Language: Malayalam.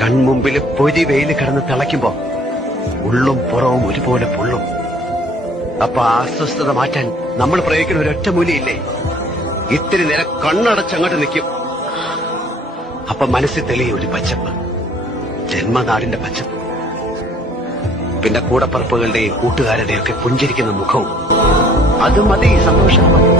കൺമുമ്പില് പൊരി വെയിൽ കിടന്ന് തിളയ്ക്കുമ്പോ ഉള്ളും പുറവും ഒരുപോലെ പൊള്ളും. അപ്പൊ അസ്വസ്ഥത മാറ്റാൻ നമ്മൾ പ്രയോഗിക്കുന്ന ഒരൊറ്റ മൂലിയില്ലേ, ഇത്തിരി നേരം കണ്ണടച്ചങ്ങോട്ട് നിൽക്കും. അപ്പൊ മനസ്സിൽ തെളിയും ഒരു പച്ചപ്പ്, ജന്മനാടിന്റെ പച്ചപ്പ്. പിന്നെ കൂടപ്പറപ്പുകളുടെയും കൂട്ടുകാരുടെയും ഒക്കെ പുഞ്ചിരിക്കുന്ന മുഖവും. അത് മതി, സന്തോഷം മതി.